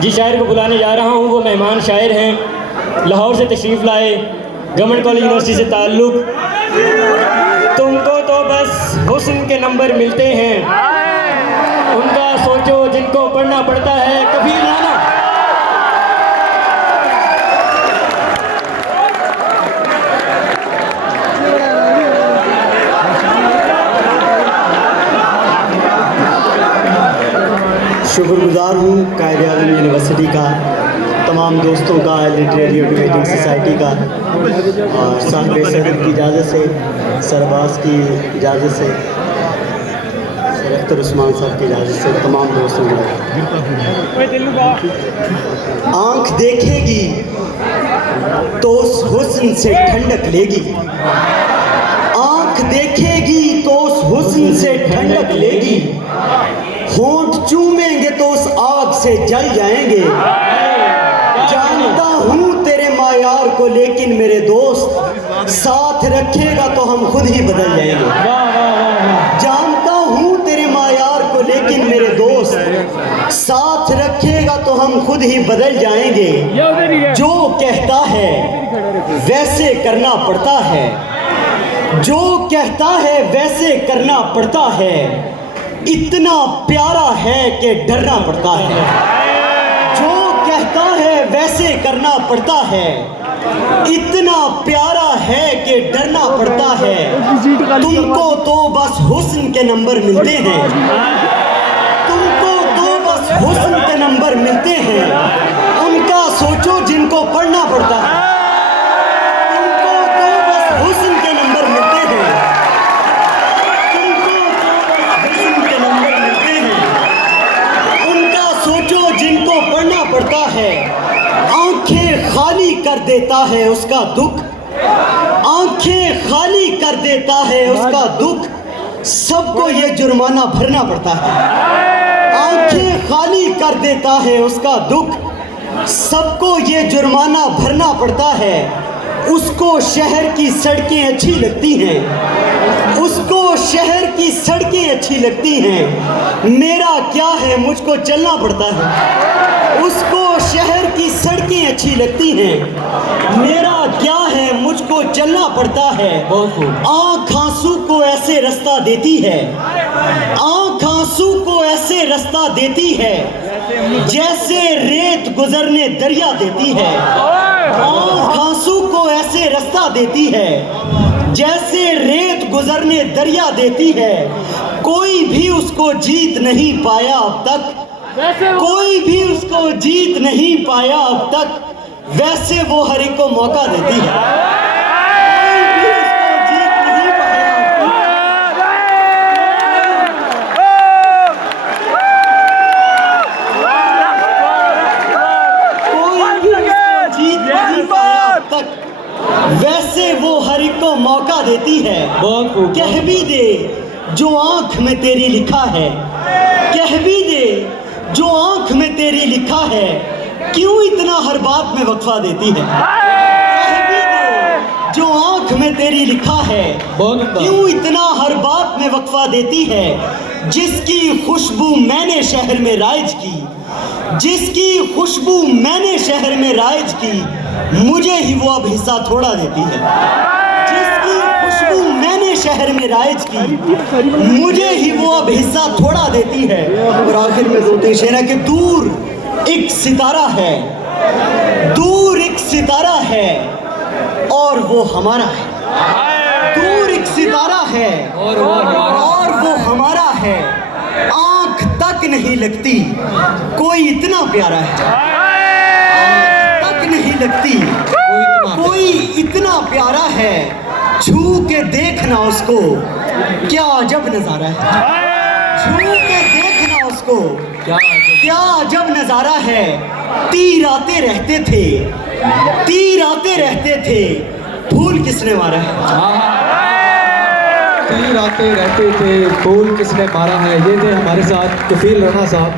जिस शायर को बुलाने जा रहा हूँ वो मेहमान शायर हैं, लाहौर से तशरीफ़ लाए, गवर्नमेंट कॉलेज यूनिवर्सिटी से ताल्लुक़। तुमको तो बस हुस्न के नंबर मिलते हैं, उनका सोचो जिनको पढ़ना पड़ता है। कबीर राना। शुक्रगुजार हूँ कायद-ए-आज़म यूनिवर्सिटी का, तमाम दोस्तों का, लिटरेरी एजुकेटिंग सोसाइटी का, और साहब सदर की इजाज़त से, सरबाज की इजाज़त से, सर अख्तर उस्मान साहब की इजाज़त से, तमाम दोस्तों का। आँख देखेगी तो उस हुस्न से ठंडक लेगी, आँख देखेगी तो उस हुस्न से ठंडक लेगी, होंठ चूमेंगे तो उस आग से जल जाएंगे। जानता हूँ तेरे मायार को लेकिन मेरे दोस्त, साथ रखेगा तो हम खुद ही बदल जाएंगे। जानता हूँ तेरे मायार को लेकिन मेरे दोस्त, साथ रखेगा तो हम खुद ही बदल जाएंगे। जो कहता है वैसे करना पड़ता है, जो कहता है वैसे करना पड़ता है, इतना प्यारा है कि डरना पड़ता है। जो कहता है वैसे करना पड़ता है, इतना प्यारा है कि डरना पड़ता है। तुमको तो बस हुस्न के नंबर मिलते हैं, तुमको तो बस हुस्न के नंबर मिलते हैं, उनका सोचो जिनको पढ़ना पड़ता है। तुमको तो बस हुस्न के नंबर मिलते हैं, पढ़ना पड़ता है। आंखें खाली कर देता है उसका दुख, आंखें खाली कर देता है उसका दुख, सबको ये जुर्माना भरना पड़ता है। आंखें खाली कर देता है उसका दुख, सबको ये जुर्माना भरना पड़ता है। उसको शहर की सड़कें अच्छी लगती हैं, उसको शहर की सड़कें अच्छी लगती हैं, मेरा क्या है मुझको चलना पड़ता है। उसको शहर की सड़कें अच्छी लगती हैं, मेरा क्या है मुझको चलना पड़ता है। आँख आंसू को ऐसे रास्ता देती है, आँख आंसू को ऐसे रास्ता देती है, जैसे रेत गुजरने दरिया देती है। आँख आंसू को ऐसे रास्ता देती है, जैसे रेत गुजरने दरिया देती है। कोई भी उसको जीत नहीं पाया अब तक, कोई भी उसको जीत नहीं पाया अब तक, वैसे वो हर एक को मौका देती है। कोई भी उसको जीत नहीं पाया अब तक, कोई भी उसको जीत नहीं पाया अब तक, वैसे वो हर एक को मौका देती है। कह भी दे जो आंख में तेरी लिखा है, कह भी दे जो आंख में तेरी लिखा है, क्यों इतना हर बात में वक्फा देती है। कह भी दे जो आंख में तेरी लिखा है, क्यों इतना हर बात में वक्फा देती है। जिसकी खुशबू मैंने शहर में राइज की, जिसकी खुशबू मैंने शहर में राइज की, मुझे ही वो अब हिस्सा थोड़ा देती है। जिसकी खुशबू मैंने शहर में राइज की, मुझे ही वो अब हिस्सा थोड़ा देती है। और आखिर में दो तीन शेर है कि दूर एक सितारा है, दूर एक सितारा है और वो हमारा है। दूर एक सितारा है और वो हमारा है। आंख तक नहीं लगती कोई इतना प्यारा है, आंख तक नहीं लगती कोई इतना प्यारा है। छू के देखना उसको क्या अजब नजारा है, छू के देखना उसको क्या अजब नजारा है। तीर आते रहते थे, तीर आते रहते थे, फूल किसने मारा है। तीर आते रहते थे, फूल किसने मारा है। ये थे हमारे साथ कफील राना साहब।